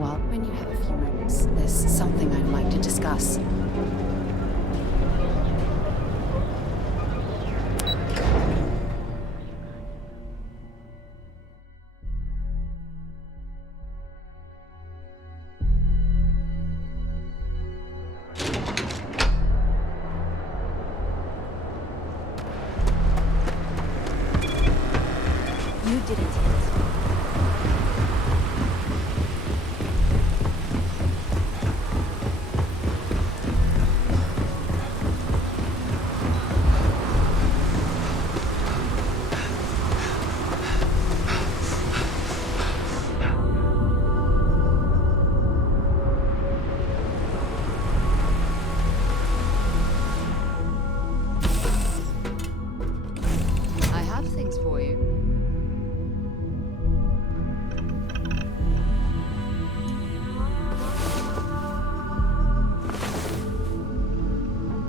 Well, when you have a few moments, there's something I'd like to discuss. You didn't hit it. I have things for you.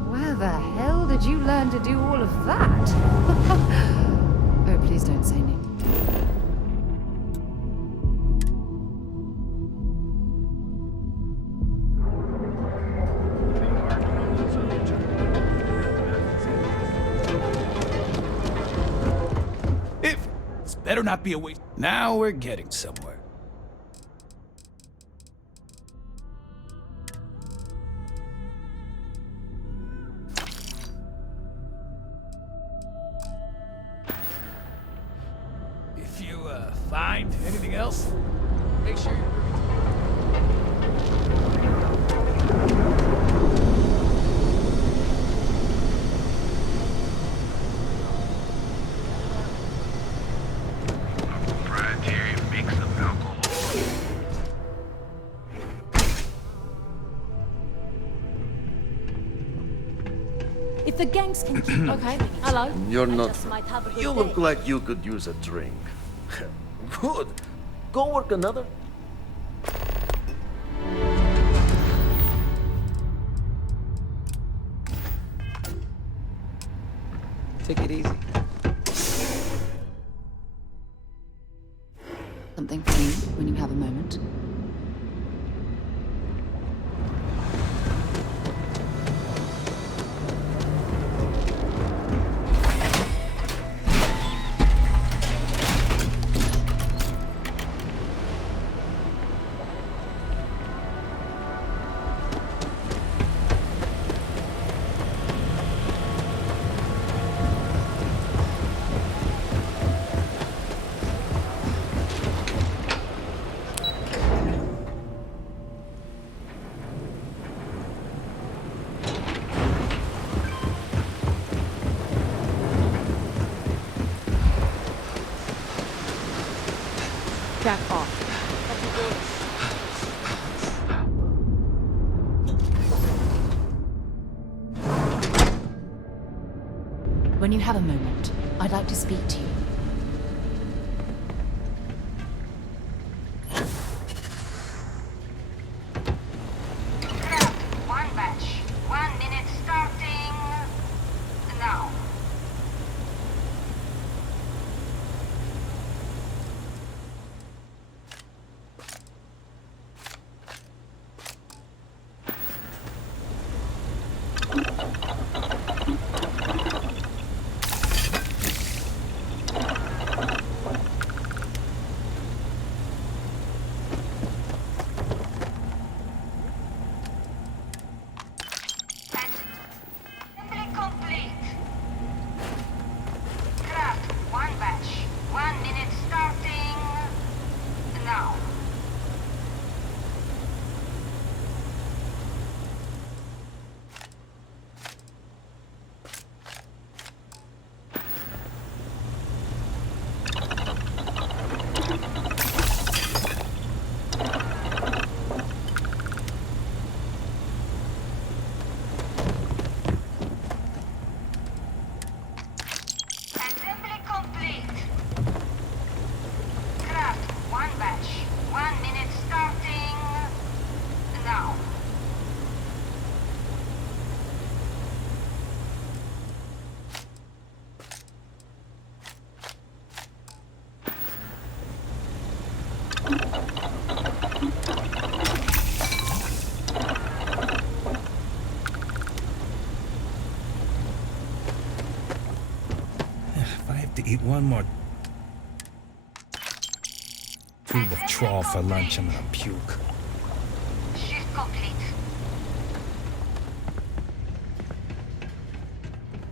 Where the hell did you learn to do all of that? Oh, please don't say Nick. If it's better not be a waste. Now we're getting somewhere. If you find anything else, make sure you're Proprietary mix of alcohol. If the gangs can keep... Okay, hello. You're I not. just might have a good You day. look like you could use a drink. Good. Go work another. take it easy. Something for you when you have a moment. Back off. When you have a moment, I'd like to speak to you. One batch. 1 minute starting now. Eat one more tube of trawl for lunch and I'll puke. Shift complete.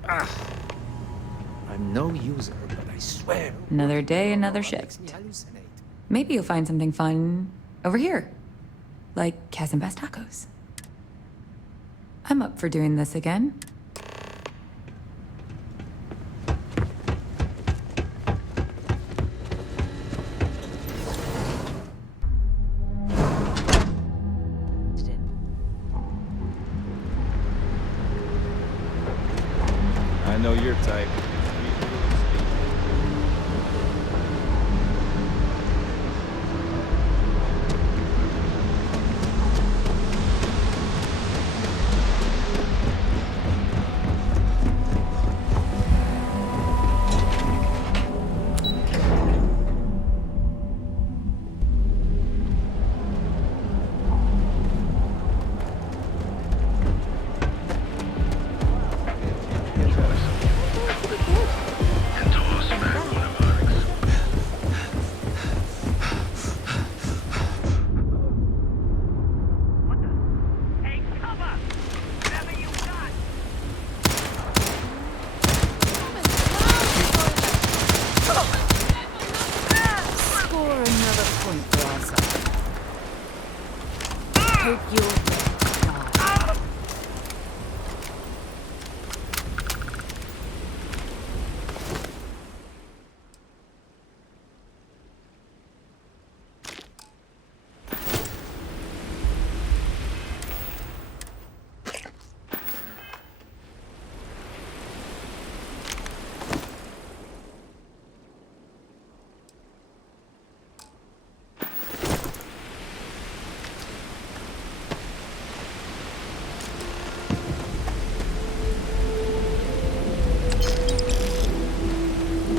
I'm no user, but I swear. Another day, another shift. Maybe you'll find something fun over here. Like Kazanbas tacos. I'm up for doing this again. I know your type. Score another point for our side. Hope you're ready to die.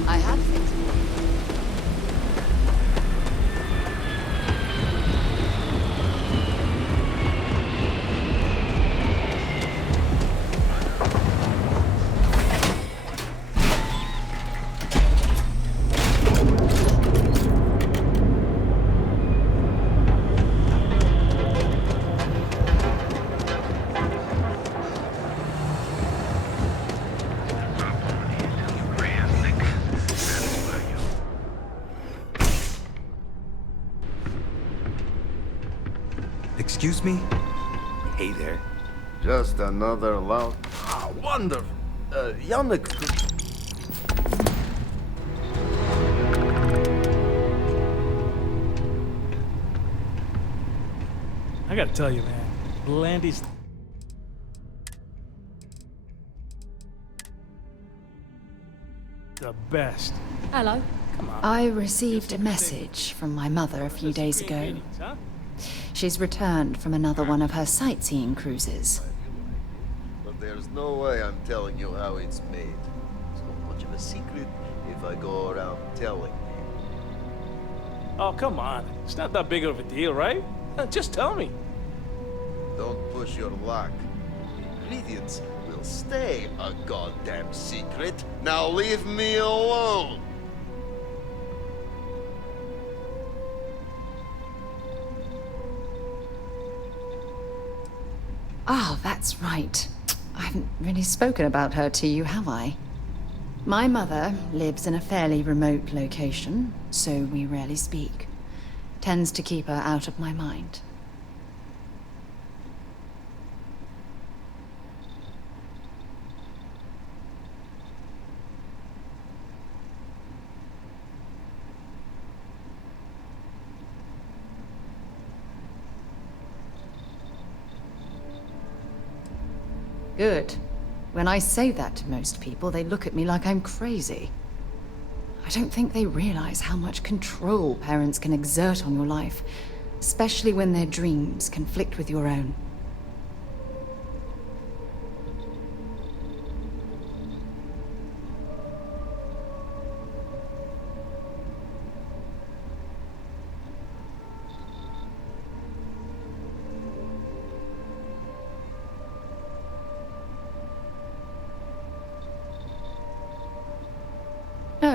I have things. Excuse me? Hey there. Just another loud. Ah, wonderful. Yannick. I gotta tell you, man, Blandy's the best. Hello. I received a message from my mother a few days ago. She's returned from another one of her sightseeing cruises. But there's no way I'm telling you how it's made. It's not much of a secret if I go around telling you. Oh, come on. It's not that big of a deal, right? Just tell me. Don't push your luck. Ingredients will stay a goddamn secret. Now leave me alone. Ah, that's right. I haven't really spoken about her to you, have I? My mother lives in a fairly remote location, so we rarely speak. Tends to keep her out of my mind. Good. When I say that to most people, they look at me like I'm crazy. I don't think they realize how much control parents can exert on your life, especially when their dreams conflict with your own.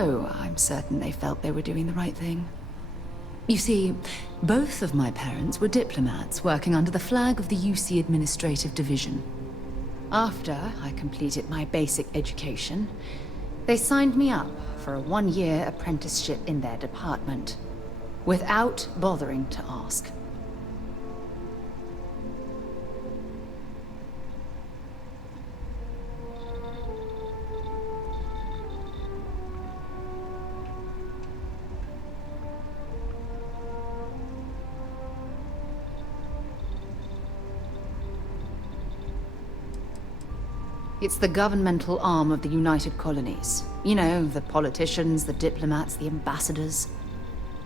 though I'm certain they felt they were doing the right thing. You see, both of my parents were diplomats working under the flag of the UC Administrative Division. After I completed my basic education, they signed me up for a one-year apprenticeship in their department, without bothering to ask. It's the governmental arm of the United Colonies. You know, the politicians, the diplomats, the ambassadors.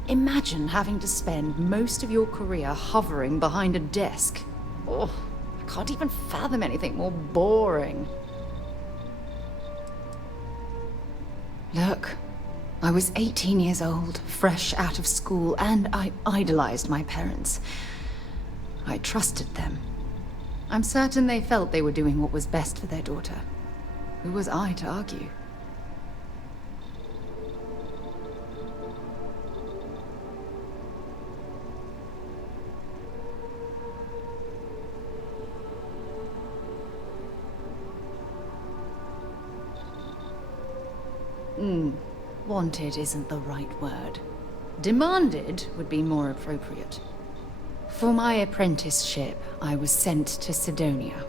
Imagine having to spend most of your career hovering behind a desk. Oh, I can't even fathom anything more boring. Look, I was 18 years old, fresh out of school, and I idolized my parents. I trusted them. I'm certain they felt they were doing what was best for their daughter. Who was I to argue? Wanted isn't the right word. Demanded would be more appropriate. For my apprenticeship, I was sent to Sidonia.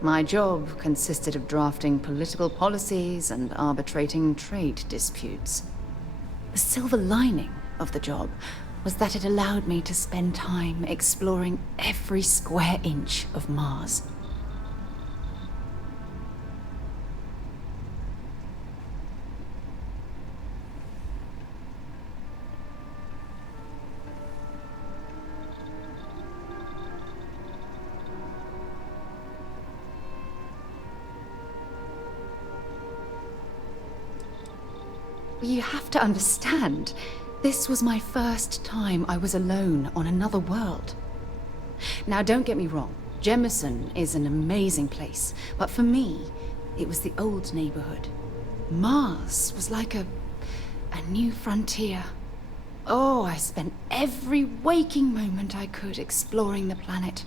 My job consisted of drafting political policies and arbitrating trade disputes. The silver lining of the job was that it allowed me to spend time exploring every square inch of Mars. You have to understand, this was my first time I was alone on another world. Now, don't get me wrong, Jemison is an amazing place, but for me, it was the old neighborhood. Mars was like a new frontier. Oh, I spent every waking moment I could exploring the planet.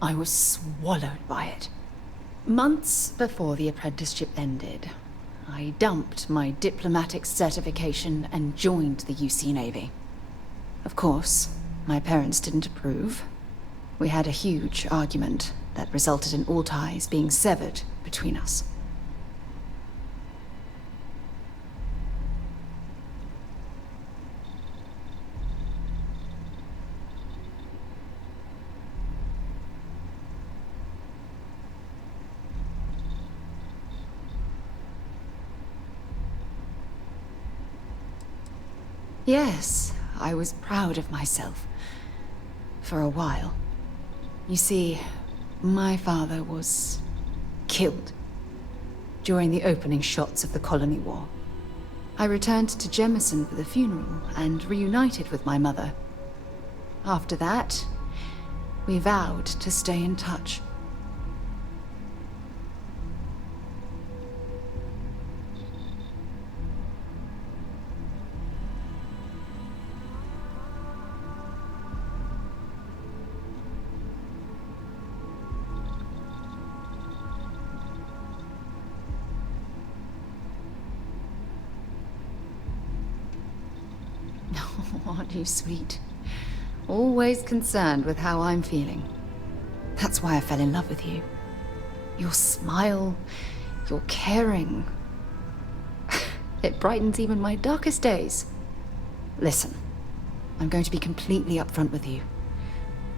I was swallowed by it. Months before the apprenticeship ended, I dumped my diplomatic certification and joined the UC Navy. Of course, my parents didn't approve. We had a huge argument that resulted in all ties being severed between us. Yes, I was proud of myself. For a while. You see, my father was killed during the opening shots of the Colony War. I returned to Jemison for the funeral and reunited with my mother. After that, we vowed to stay in touch. Aren't you sweet? Always concerned with how I'm feeling. That's why I fell in love with you. Your smile, your caring. It brightens even my darkest days. Listen, I'm going to be completely upfront with you.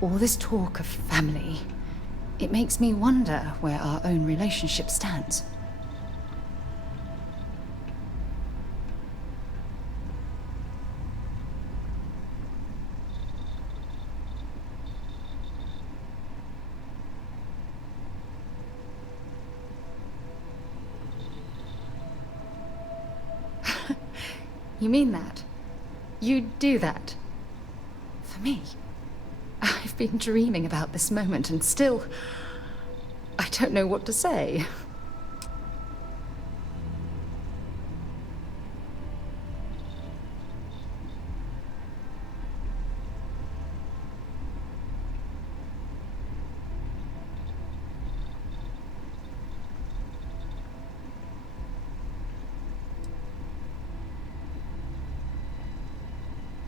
All this talk of family, it makes me wonder where our own relationship stands. You mean that? You'd do that? For me? I've been dreaming about this moment and still... I don't know what to say.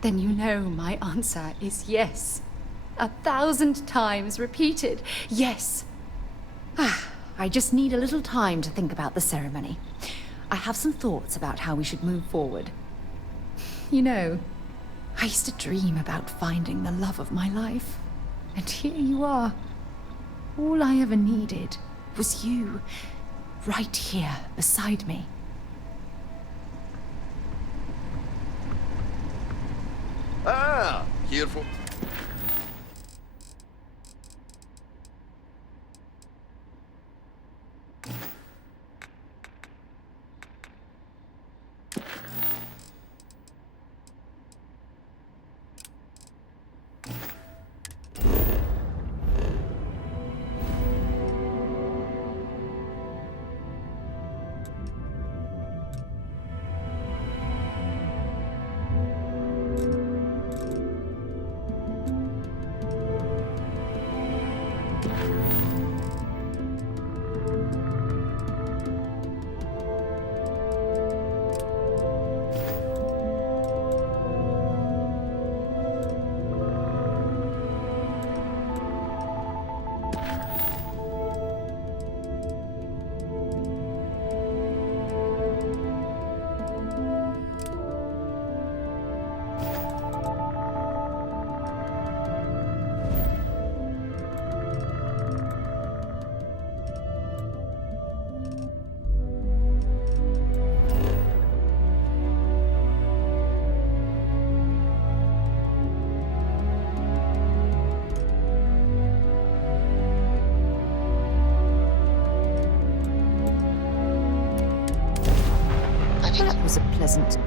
then you know my answer is yes. 1,000 times repeated, yes. I just need a little time to think about the ceremony. I have some thoughts about how we should move forward. You know, I used to dream about finding the love of my life. And here you are. All I ever needed was you, right here beside me. Ah, here for... That was a pleasant...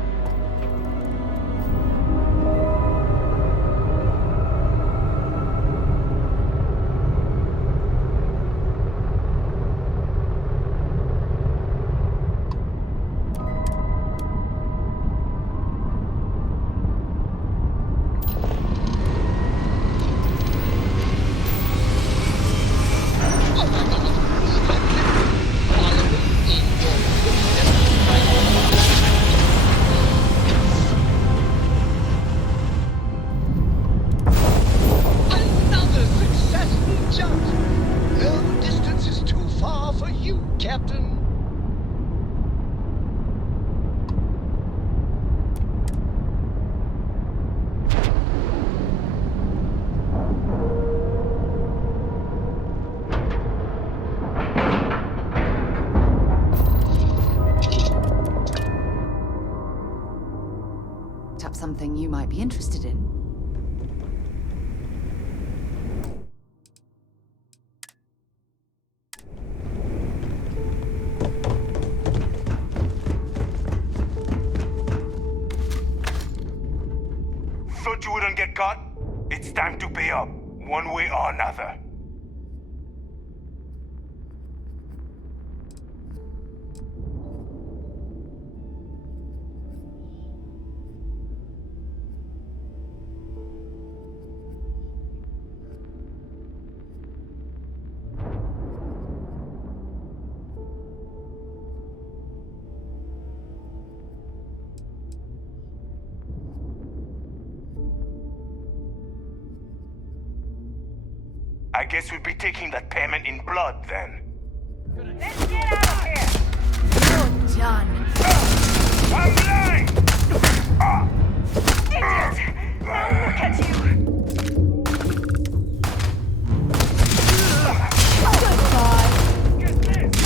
Another successful jump! No distance is too far for you, Captain. Up something you might be interested in. Thought you wouldn't get caught? It's time to pay up, one way or another. I guess we'll be taking that payment in blood then. Let's get out of here! You're done. I'm blind! Idiot! Now look at you! Get this!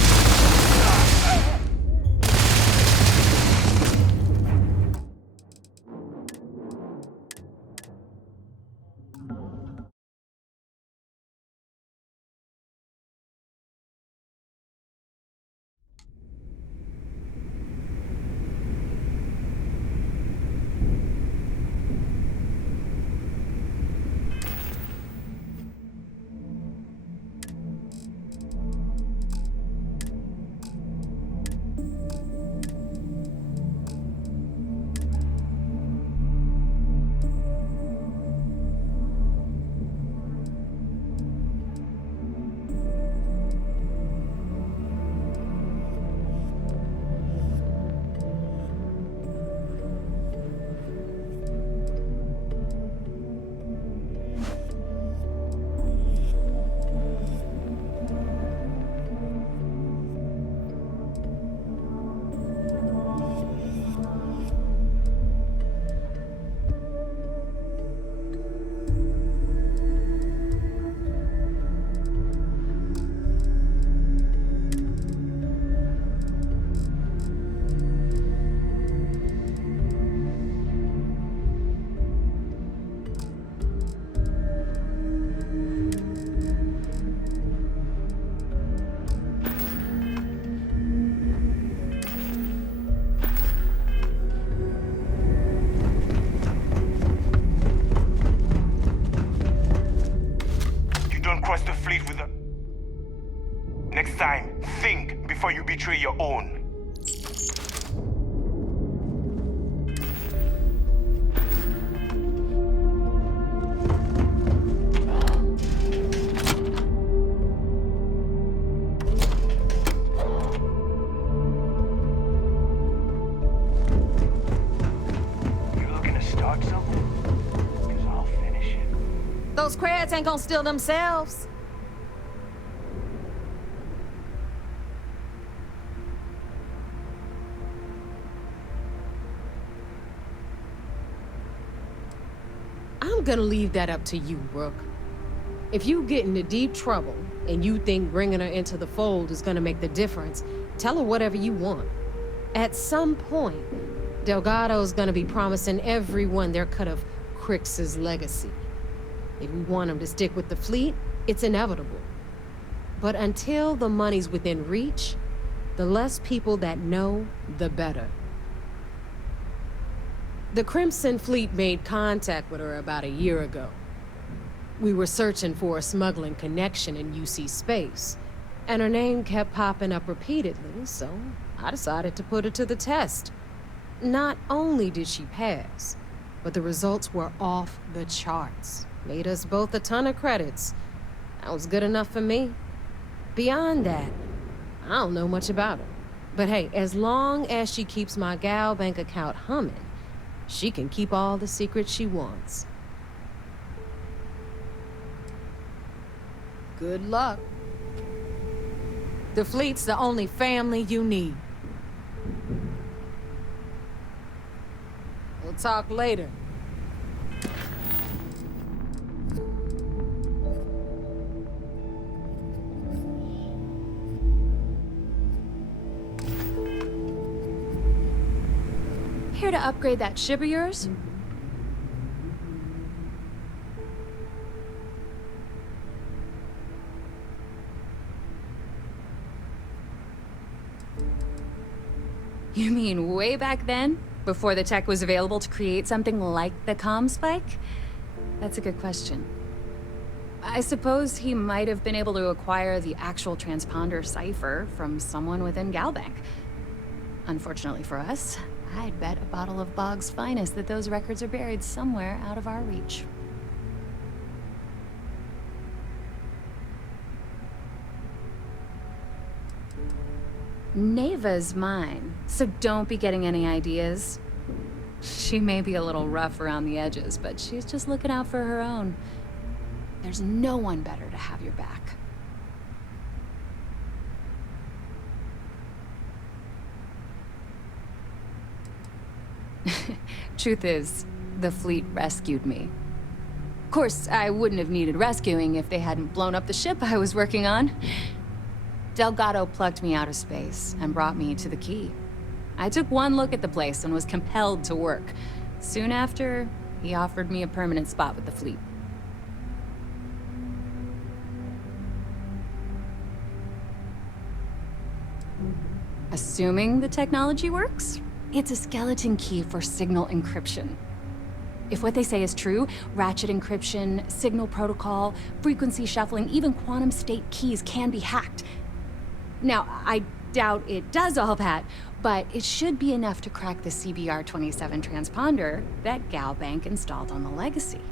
Those crabs ain't gonna steal themselves. I'm gonna leave that up to you, Rook. If you get into deep trouble and you think bringing her into the fold is gonna make the difference, tell her whatever you want. At some point, Delgado's gonna be promising everyone their cut of Crix's legacy. If we want him to stick with the fleet, it's inevitable. But until the money's within reach, the less people that know, the better. The Crimson Fleet made contact with her about a year ago. We were searching for a smuggling connection in UC space, and her name kept popping up repeatedly, so I decided to put her to the test. Not only did she pass, but the results were off the charts. Made us both a ton of credits. That was good enough for me. Beyond that, I don't know much about her. But hey, as long as she keeps my gal bank account humming, she can keep all the secrets she wants. Good luck. The fleet's the only family you need. We'll talk later. Here to upgrade that ship of yours? You mean way back then? Before the tech was available to create something like the comm spike? That's a good question. I suppose he might have been able to acquire the actual transponder cipher from someone within Galbank. Unfortunately for us, I'd bet a bottle of Bog's finest that those records are buried somewhere out of our reach. Neva's mine, so don't be getting any ideas. She may be a little rough around the edges, but she's just looking out for her own. There's no one better to have your back. Truth is, the fleet rescued me. Of course, I wouldn't have needed rescuing if they hadn't blown up the ship I was working on. Delgado plucked me out of space and brought me to the Key. I took one look at the place and was compelled to work. Soon after, he offered me a permanent spot with the fleet. Assuming the technology works, it's a skeleton key for signal encryption. If what they say is true, ratchet encryption, signal protocol, frequency shuffling, even quantum state keys can be hacked. Now, I doubt it does all that, but it should be enough to crack the CBR-27 transponder that Galbank installed on the Legacy.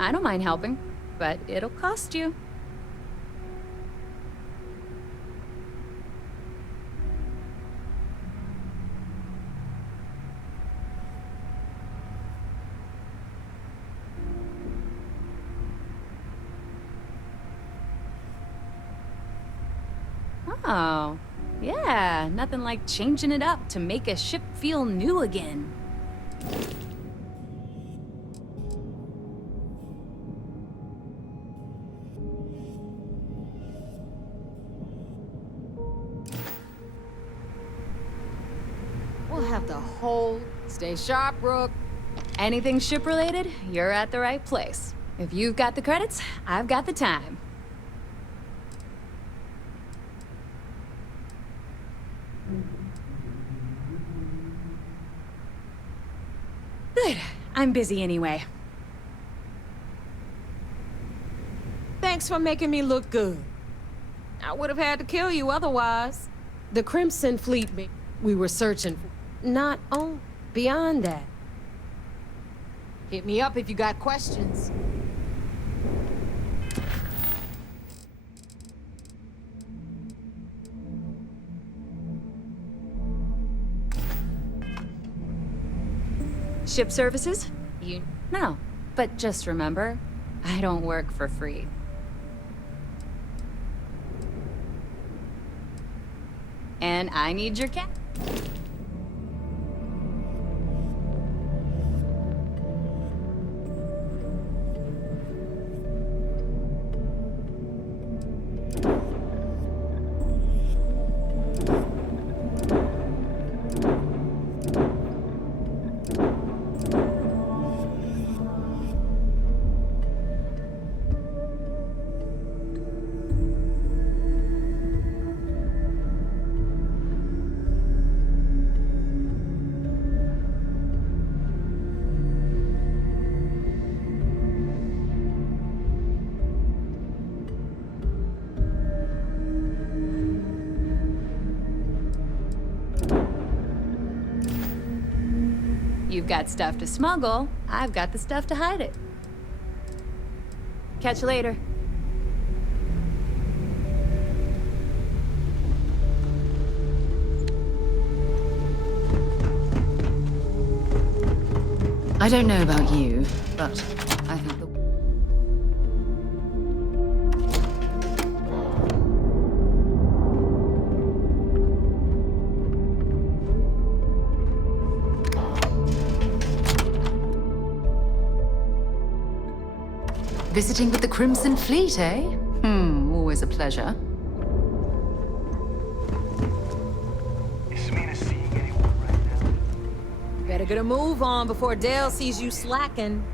I don't mind helping, but it'll cost you. Oh, yeah, nothing like changing it up to make a ship feel new again. We'll have the whole... Stay sharp, Rook. Anything ship-related, you're at the right place. If you've got the credits, I've got the time. Good. I'm busy anyway. Thanks for making me look good. I would have had to kill you otherwise. The Crimson Fleet, we were searching for. Not on. Beyond that. Hit me up if you got questions. Ship services? No. But just remember, I don't work for free. And I need your cat. You've got stuff to smuggle, I've got the stuff to hide it. Catch you later. I don't know about you, but I think the... Visiting with the Crimson Fleet, eh? Always a pleasure. Is Mina seeing anyone right now? Better get a move on before Dale sees you slacking.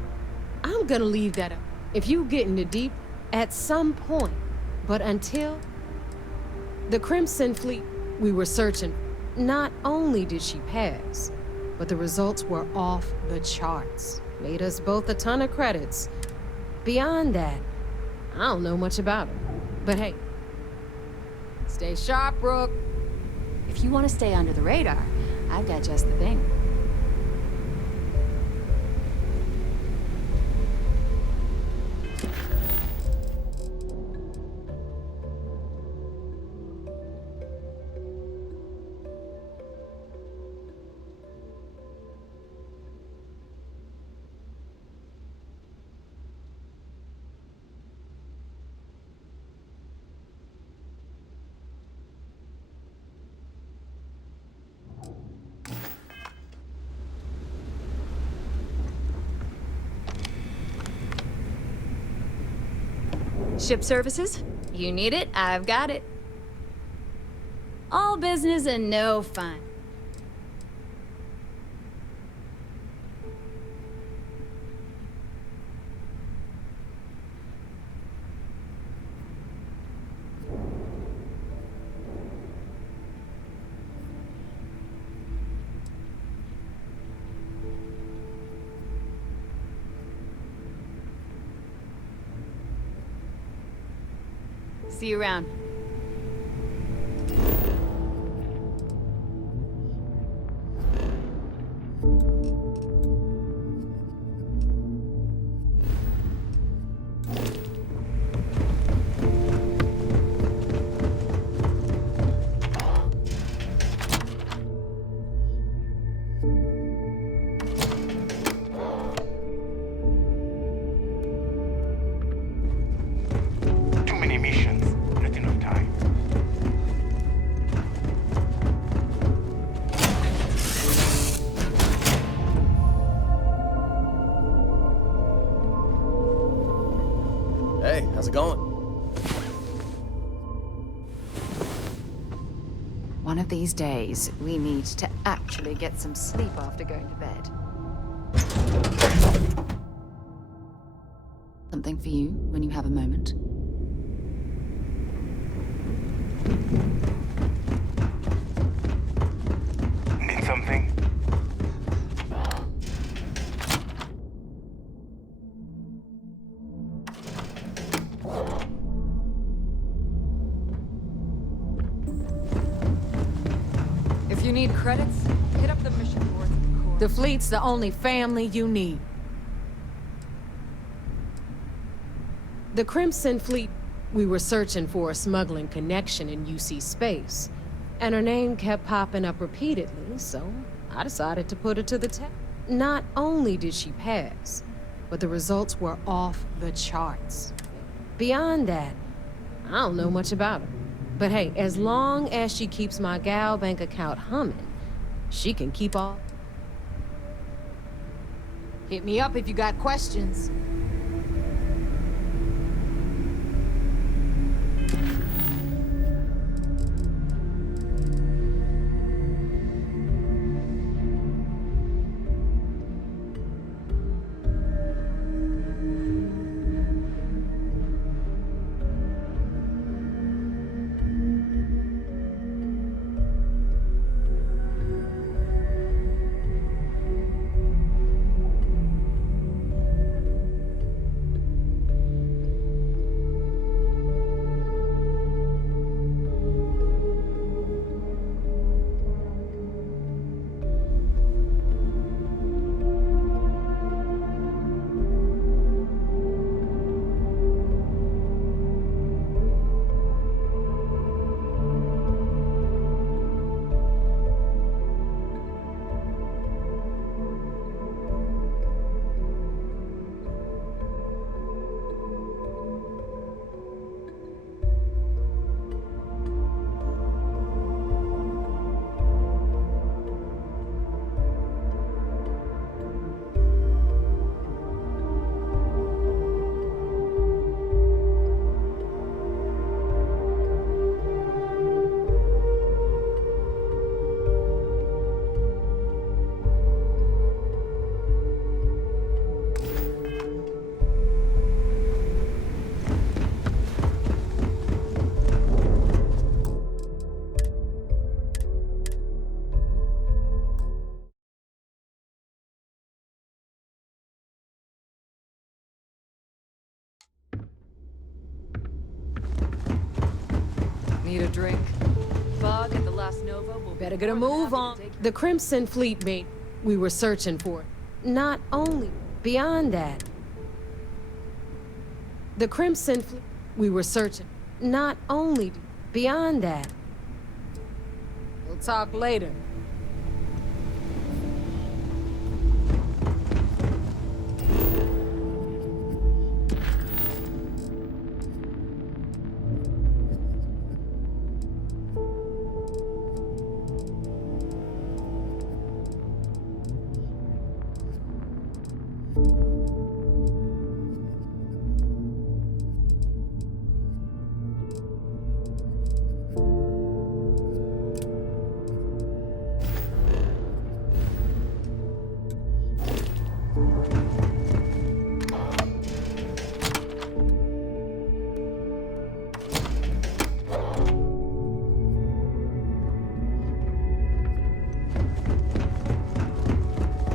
I'm gonna leave that up. If you get into deep, at some point. But until... The Crimson Fleet we were searching, not only did she pass, but the results were off the charts. Made us both a ton of credits. Beyond that, I don't know much about her. But hey, Stay sharp, Rook. If you want to stay under the radar, I've got just the thing. Ship services? You need it, I've got it. All business and no fun. See you around. Too many missions, not enough time. Hey, how's it going? One of these days, we need to actually get some sleep after going to bed. Something for you when you have a moment. Need something? If you need credits, hit up the mission boards at the core. the fleet's the only family you need. The Crimson Fleet we were searching for a smuggling connection in UC space, and her name kept popping up repeatedly, so I decided to put her to the test. Not only did she pass, but the results were off the charts. Beyond that, I don't know much about her. But hey, as long as she keeps my gal bank account humming, she can keep all. Hit me up if you got questions. Need a drink? Bug at the Last Nova will Better get a move on. The Crimson Fleet mate we were searching for. Not only beyond that. The Crimson Fleet we were searching. Not only beyond that. We'll talk later.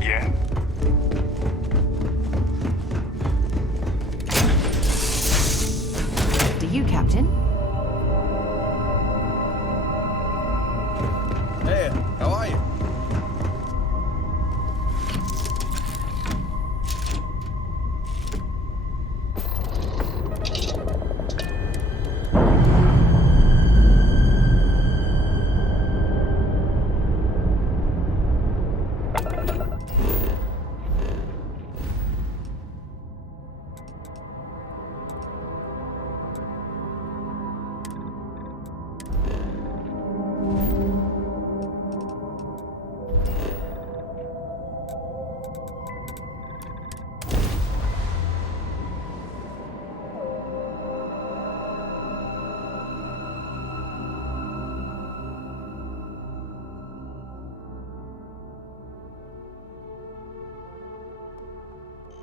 Yeah? Do you, Captain? Hey, how are you?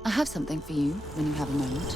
I have something for you when you have a moment.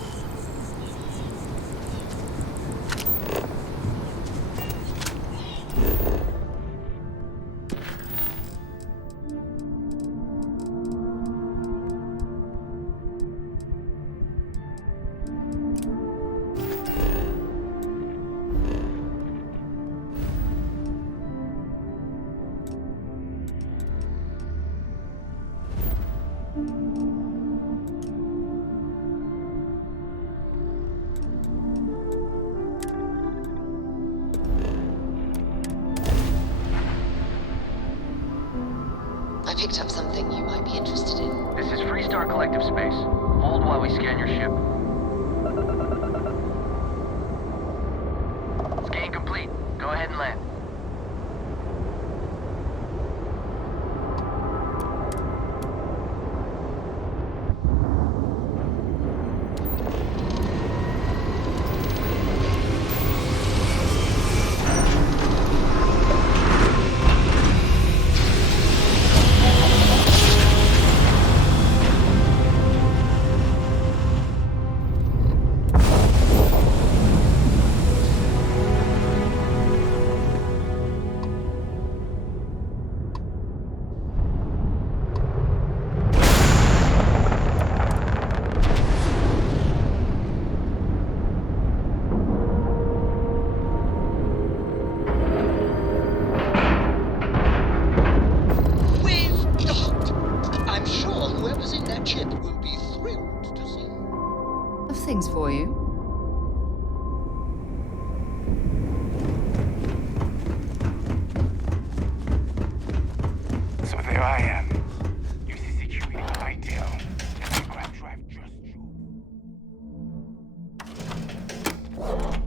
I picked up something you might be interested in. This is Freestar Collective Space. Hold while we scan your ship. Scan complete. Go ahead and land. Things for you. So there I am. You see security on my tail. And the grab drive just drove.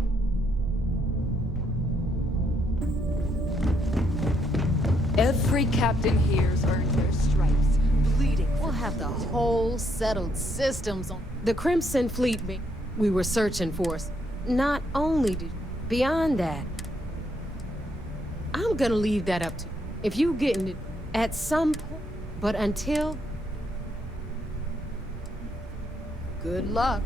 Every captain here's earned their stripes, bleeding. We'll have the whole settled systems on. The Crimson Fleet we were searching for. Not only did. Beyond that, I'm gonna leave that up to you. If you get in it at some point, but until. Good luck.